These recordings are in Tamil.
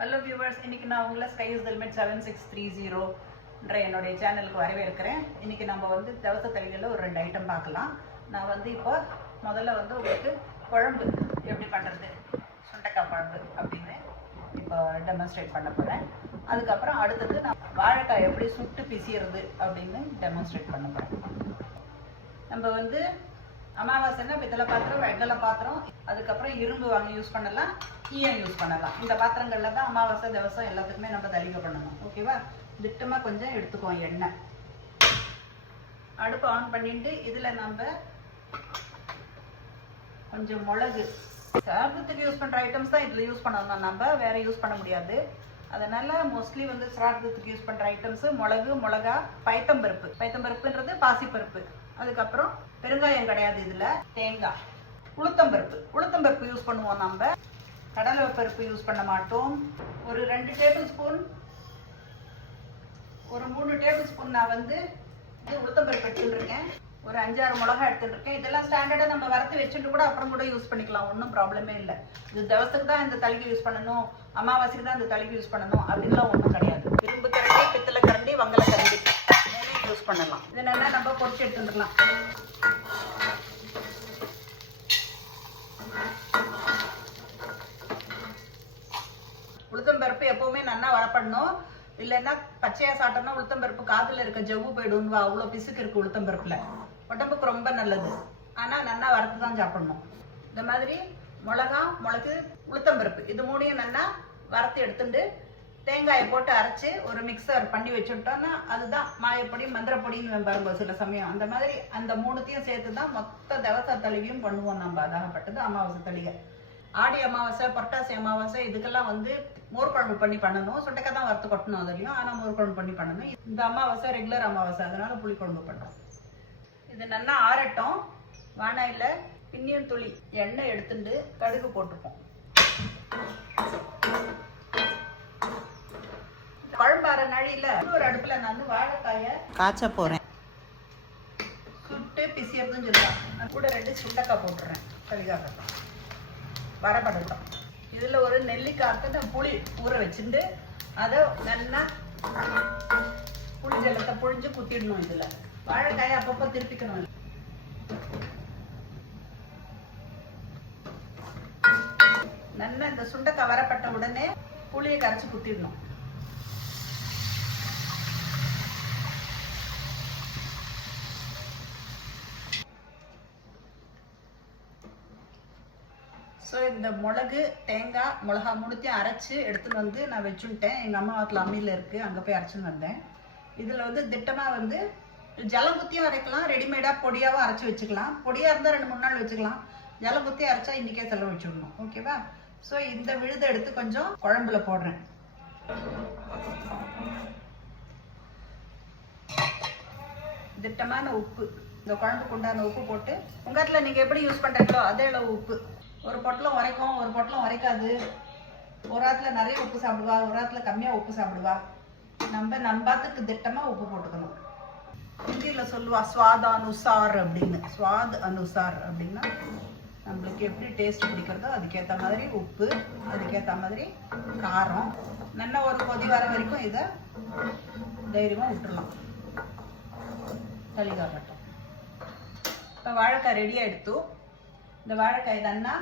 ஹலோ வியூவர்ஸ் இன்னைக்கு நான் உங்களை skies helmet seven six three ஜீரோன்ற என்னுடைய சேனலுக்கு வரவேற்கிறேன். இன்னைக்கு நம்ம வந்து தவச தலைகளில் ஒரு ரெண்டு ஐட்டம் பார்க்கலாம். நான் வந்து இப்போ முதல்ல வந்து உங்களுக்கு குழம்பு எப்படி பண்ணுறது சுண்டைக்காய் குழம்பு அப்படின்னு இப்போ டெமான்ஸ்ட்ரேட் பண்ண போகிறேன் அதுக்கப்புறம் அடுத்தது நான் வாழைக்காய் எப்படி சுட்டு பிசிறது அப்படின்னு டெமான்ஸ்ட்ரேட் பண்ண போகிறேன் நம்ம வந்து அமாவாசைன்னா பித்தளை பாத்திரம் வெங்கல பாத்திரம் அதுக்கப்புறம் இரும்பு வாங்கி யூஸ் பண்ணலாம் ஈயம் யூஸ் பண்ணலாம். இந்த பாத்திரங்கள்ல தான் அமாவாசை திவசம் எல்லாத்துக்குமே நம்ம தளிக்க பண்ணணும். ஓகேவா திட்டமாக கொஞ்சம் எடுத்துக்குவோம் எண்ணெய். அடுப்பு ஆன் பண்ணிட்டு இதில் நம்ம கொஞ்சம் மிளகு. சாதத்துக்கு யூஸ் பண்ணுற ஐட்டம்ஸ் தான் இதில் யூஸ் பண்ணணும். நம்ம வேற யூஸ் பண்ண முடியாது. அதனால மோஸ்ட்லி வந்து சிராதத்துக்கு யூஸ் பண்ணுற ஐட்டம்ஸ் மிளகு மிளகா பைத்தம்பருப்பு. பைத்தம்பருப்புன்றது பாசிப்பருப்பு. அதுக்கப்புறம் பெருங்காயம் கிடையாது இதில். தேங்காய். உளுத்தம்பருப்பு. உளுத்தம்பருப்பு யூஸ் பண்ணுவோம் நம்ம கடலை பருப்பு யூஸ் பண்ண மாட்டோம். ஒரு ரெண்டு டேபிள் ஸ்பூன் ஒரு மூணு டேபிள் ஸ்பூன் நான் வந்து இது உளுத்தம்பருப்பு எடுத்துட்டுருக்கேன். ஒரு அஞ்சாறு மிளகா எடுத்துட்டுருக்கேன். இதெல்லாம் ஸ்டாண்டர்டாக நம்ம வறுத்து வச்சுட்டு கூட அப்புறம் கூட யூஸ் பண்ணிக்கலாம். ஒன்றும் ப்ராப்ளமே இல்லை. இது தவசத்துக்கு தான் இந்த தலைக்கு யூஸ் பண்ணணும். அமாவாசைக்கு தான் இந்த தலைக்கு யூஸ் பண்ணணும். அப்படின்லாம் ஒன்றும் கிடையாது. இரும்பு கரண்டி பித்தளை கரண்டி வங்கல கரண்டி. யூஸ் பண்ணலாம். இது நம்ம பொடிச்சு எடுத்துக்கலாம் உளுத்தம்பருப்பு எப்பவுமே நல்லா வளப்படணும் இல்லைன்னா பச்சையா சாப்பிட்டோம்னா உளுத்தம்பருப்பு காதில் இருக்க ஜவ்வு போயிடும் அவ்வளோ பிசுக்கு இருக்கு உளுத்தம்பருப்புல உடம்புக்கு ரொம்ப நல்லது. ஆனா நல்லா வறுத்து தான் சாப்பிடணும். இந்த மாதிரி மிளகா மிளகு உளுத்தம்பருப்பு இது மூணையும் நல்லா வறுத்து எடுத்துட்டு தேங்காயை போட்டு அரைச்சி ஒரு மிக்சர் பண்ணி வச்சுட்டோம்னா அதுதான் மாயப்பொடி மந்திரப்பொடின்னு பாருங்க சில சமயம். அந்த மாதிரி அந்த மூணுத்தையும் சேர்த்து தான் மொத்த தவச தழுவியும் பண்ணுவோம் நம்ம. அதாகப்பட்டது அமாவாசை தளிகை. ஆடி அமாவாசை புரட்டாசி அமாவாசை இதுக்கெல்லாம் வந்து மோர் குழம்பு பண்ணி பண்ணணும். சுண்டைக்காய் தான் வறுத்து கொட்டணும் அதுலயும் ஆனால் மோர்குழம்பு பண்ணி பண்ணணும். இந்த அமாவாசை ரெகுலர் அமாவாசை. அதனால புளிக்குழம்பு பண்ணுறோம் இது நல்லா ஆறட்டும். வானாயில் பின்னியும் துளி எண்ணெய் எடுத்துட்டு கடுகு போட்டுப்போம். நாழியில ஒரு அடுப்புல நான் வந்து வாழைக்காய காய்ச்ச போறேன். சுட்டு பிசியறதுன்னு நான் கூட ரெண்டு சுண்டைக்காய் போட்டுறேன். கலிகாக்கட்டும் வரப்படட்டும் இதில் ஒரு நெல்லிக்காய்க்கு நான் புளி ஊற வச்சுட்டு அதை நல்லா புளி ஜலத்தை புழிஞ்சு குத்திடணும் இதில். வாழைக்காயை அப்பப்போ திருப்பிக்கணும். நல்லா இந்த சுண்டைக்காய் வரப்பட்ட உடனே புளியை கரைச்சி குத்திடணும். ஸோ இந்த மிளகு தேங்காய் மிளகா முடித்தையும் அரைச்சி எடுத்துன்னு வந்து நான் வச்சுட்டேன் எங்கள் அம்மா வாத்தில் அம்மியில் இருக்குது அங்கே போய் அரைச்சின்னு வந்தேன். இதில் வந்து திட்டமாக வந்து ஜலம் அரைக்கலாம். ரெடிமேடாக பொடியாகவும் அரைச்சி வச்சுக்கலாம். பொடியாக இருந்தால் ரெண்டு மூணு நாள் வச்சுக்கலாம். ஜலம் அரைச்சா இன்றைக்கே செலவு வச்சுடணும். ஓகேவா ஸோ இந்த விழுதை எடுத்து கொஞ்சம் குழம்புல போடுறேன். திட்டமான உப்பு. இந்த குழம்புக்கு உண்டான உப்பு போட்டு உங்கள் இடத்துல நீங்கள் எப்படி யூஸ் பண்ணுறீங்களோ அதே அளவு உப்பு. ஒரு பொட்டலம் உரைக்கும் ஒரு பொட்டலம் உரைக்காது ஒரு ஆத்துல நிறைய உப்பு சாப்பிடுவா ஒரு ஆத்துல கம்மியாக உப்பு சாப்பிடுவா. நம்ம நம்பாத்துக்கு திட்டமாக உப்பு போட்டுக்கணும். ஹிந்தியில் சொல்லுவா சுவாத அனுசார் அப்படின்னு. சுவாத் அனுசார் அப்படின்னா நம்மளுக்கு எப்படி டேஸ்ட் பிடிக்கிறதோ அதுக்கேற்ற மாதிரி உப்பு அதுக்கேற்ற மாதிரி காரம். நல்லா ஒரு கொதி வர வரைக்கும் இதை தைரியமாக விட்டுறலாம். தளிகாகட்டும் இப்போ வாழைக்காய் ரெடி ஆகிடுத்து இந்த வாழைக்காய் தானா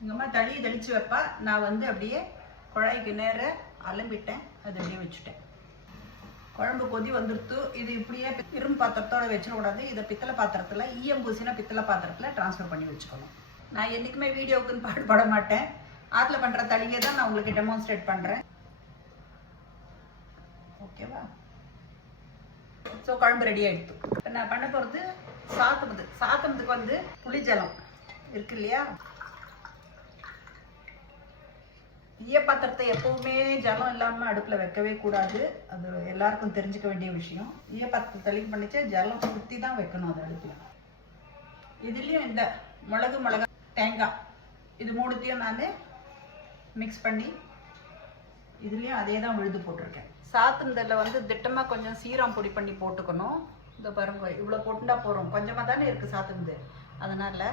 எங்கள் அம்மா தளி தெளித்து வைப்பா. நான் வந்து அப்படியே குழாய்க்கு நேர அலம்பிட்டேன். அது அப்படியே வச்சுட்டேன். குழம்பு கொதி வந்துடுத்து இது இப்படியே இரும்பு பாத்திரத்தோட வச்சிடக்கூடாது. இதை பித்தளை பாத்திரத்தில் ஈயம் பூசினா பித்தளை பாத்திரத்தில் ட்ரான்ஸ்ஃபர் பண்ணி வச்சுக்கணும். நான் என்றைக்குமே வீடியோவுக்குன்னு பாடுபட மாட்டேன். ஆற்றுல பண்ணுற தளியை தான் நான் உங்களுக்கு டெமான்ஸ்ட்ரேட் பண்ணுறேன் ஓகேவா ஸோ குழம்பு ரெடி ஆகிடுத்து இப்போ நான் பண்ண போகிறது சாத்தமுது சாத்தமுதுக்கு வந்து புளிஜலம் இருக்கு இல்லையா? ஈய பாத்திரத்தை எப்பவுமே ஜலம் இல்லாமல் அடுப்பில் வைக்கவே கூடாது. அது எல்லாருக்கும் தெரிஞ்சுக்க வேண்டிய விஷயம். ஈய பாத்திரத்தை தெளிவு பண்ணிச்சு ஜலம் சுற்றி தான் வைக்கணும் அது அடுப்பில். இதுலேயும் இந்த மிளகு மிளகா தேங்காய். இது மூணுத்தையும் நான் மிக்ஸ் பண்ணி இதுலேயும் அதே தான் விழுது போட்டிருக்கேன். சாத்துனதில் வந்து திட்டமாக கொஞ்சம் சீரம் பொடி பண்ணி போட்டுக்கணும். இந்த பாருங்க இவ்வளோ போட்டுண்டா போகிறோம் கொஞ்சமாக தானே இருக்குது சாத்துனது அதனால்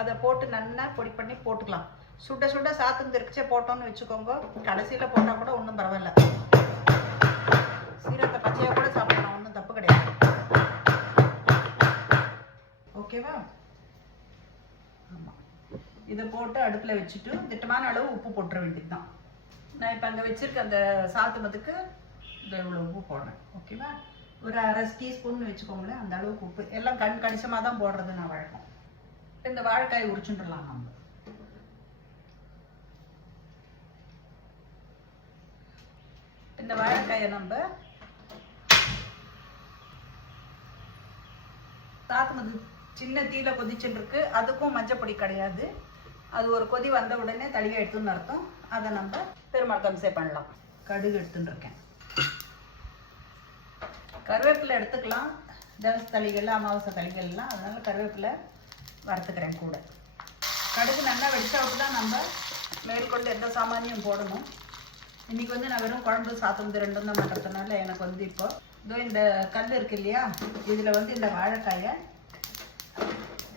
அதை போட்டு நல்லா பொடி பண்ணி போட்டுக்கலாம். சுட சுட சாத்துந்து இருக்குச்சே போட்டோம்னு வச்சுக்கோங்க. கடைசியில் போட்டால் கூட ஒன்றும் பரவாயில்ல. சீரகத்தை பச்சையாக கூட சாப்பிடலாம் ஒன்றும் தப்பு கிடையாது. ஓகேவா? ஆமாம் இதை போட்டு அடுப்பில் வச்சுட்டு திட்டமான அளவு உப்பு போட்டுற வேண்டியது தான் நான் இப்போ அங்கே வச்சிருக்க அந்த சாத்துமத்துக்கு இந்த இவ்வளோ உப்பு போடுறேன். ஓகேவா ஒரு அரை டீஸ்பூன் வச்சுக்கோங்களேன் அந்த அளவுக்கு உப்பு. எல்லாம் கண் கணிசமாக தான் போடுறது நான் வழக்கம். இந்த வாழைக்காய் உரிச்சுட்டுலாம் நம்ம. இந்த வாழைக்காயை நம்ம சாத்துமது சின்ன தீயில கொதிச்சுட்டு இருக்கு அதுக்கும் மஞ்சப்பொடி கிடையாது. அது ஒரு கொதி வந்த உடனே தளிகை எடுத்துன்னு அர்த்தம். அதை நம்ம பெருமாள் கம்சே பண்ணலாம். கடுகு எடுத்துன்னு இருக்கேன். கருவேப்பிலை எடுத்துக்கலாம். தவச தளிகள் அமாவாசை தளிகள்லாம். அதனால கருவேப்பிலை வறுத்துக்கிறேன் கூட. கடுகு நல்லா வெடிச்சா தான் நம்ம மேற்கொண்டு எந்த சாமானியும் போடணும். இன்னைக்கு வந்து நான் வெறும் குழம்பு சாத்தம் ரெண்டும் தான் பண்ணுறதுனால எனக்கு வந்து இப்போ இதோ இந்த கல் இருக்கு இல்லையா? இதில் வந்து இந்த வாழைக்காயை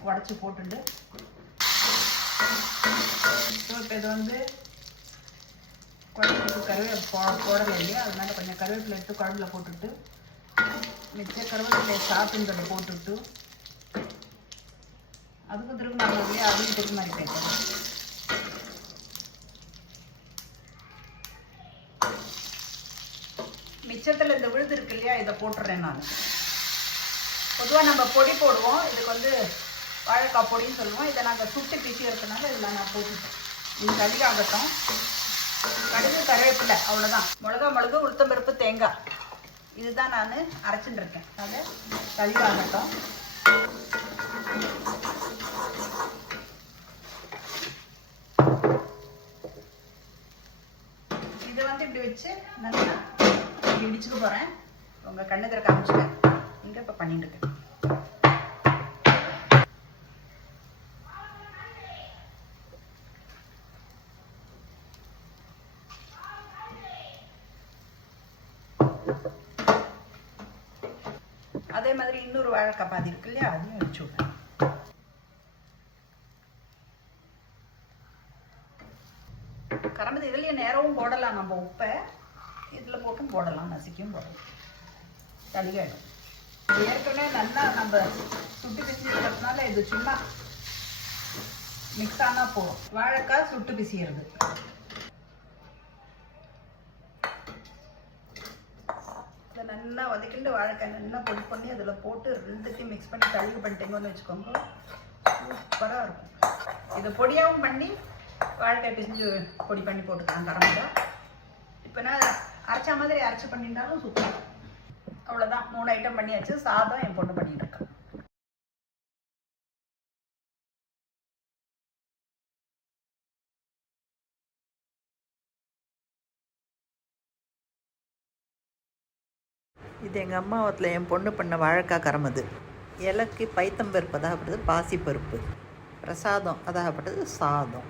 உடச்சி போட்டுண்டு. ஸோ இப்போ இது வந்து குழம்புக்கு கருவே போ போடலை இல்லையா? அதனால கொஞ்சம் கருவேப்பிலை எடுத்து குழம்புல போட்டுட்டு மிச்ச கருவேப்பிலை சாத்துன்றதை போட்டுட்டு அதுக்கு திரும்ப இல்லையா அதையும் திரும்ப மாதிரி மிச்சத்தில் இந்த விழுது இருக்கு இல்லையா? இதை போட்டுறேன் நான். பொதுவாக நம்ம பொடி போடுவோம். இதுக்கு வந்து வாழைக்காய் பொடின்னு சொல்லுவோம். இதை நாங்கள் சுட்டு பிசிக்கிறதுனால இதில் நான் போட்டுட்டேன் இது கறியாகட்டும் கடுகு கருவேப்பிலை அவ்வளோதான் மிளகா மிளகு உளுத்தம்பருப்பு தேங்காய். இதுதான் நான் அரைச்சிட்டு இருக்கேன் அதை கழிவாகட்டும். இதை வந்து இப்படி வச்சு நல்லா இடிச்சுக்க போகிறேன் உங்கள் கண்ணு திற காமிச்சிட்டேன் இங்கே இப்போ பண்ணிட்டு இருக்கேன் அதே மாதிரி இன்னொரு வாழைக்காய் பாதி இருக்கு இல்லையா அதையும் வச்சு விட்டேன் கரம்பது இதுலேயே நேரமும் போடலாம். நம்ம உப்பை இதில் போட்டும் போடலாம். நசுக்கியும் போடலாம். தளிகாயிடும் ஏற்கனவே நல்லா நம்ம சுட்டு பிசிக்கிறதுனால இது சும்மா மிக்ஸ் ஆனால் போகும் வாழைக்காய் சுட்டு பிசிக்கிறது இதை நல்லா வதக்கிட்டு வாழைக்காய் நல்லா பொடி பண்ணி அதில் போட்டு ரெண்டுத்தையும் மிக்ஸ் பண்ணி கழுகு பண்ணிட்டீங்கன்னு வச்சுக்கோங்க. சூப்பராக இருக்கும். இதை பொடியாகவும் பண்ணி வாழைக்காய் பிசிஞ்சு பொடி பண்ணி போட்டுக்கலாம் கரம்பா இப்போ நான் அரைச்ச மாதிரி அரைச்சி பண்ணிட்டாலும் சூப்பர். அவ்வளோதான் மூணு ஐட்டம் பண்ணியாச்சு. சாதம் என் பொண்ணு பண்ணிட்டேன் இது எங்கள் அம்மாவத்தில் என் பொண்ணு பண்ண வாழைக்காய் கரமது இலக்கு பைத்தம்பருப்பு அதாகப்பட்டது பாசிப்பருப்பு பிரசாதம் அதாகப்பட்டது சாதம்.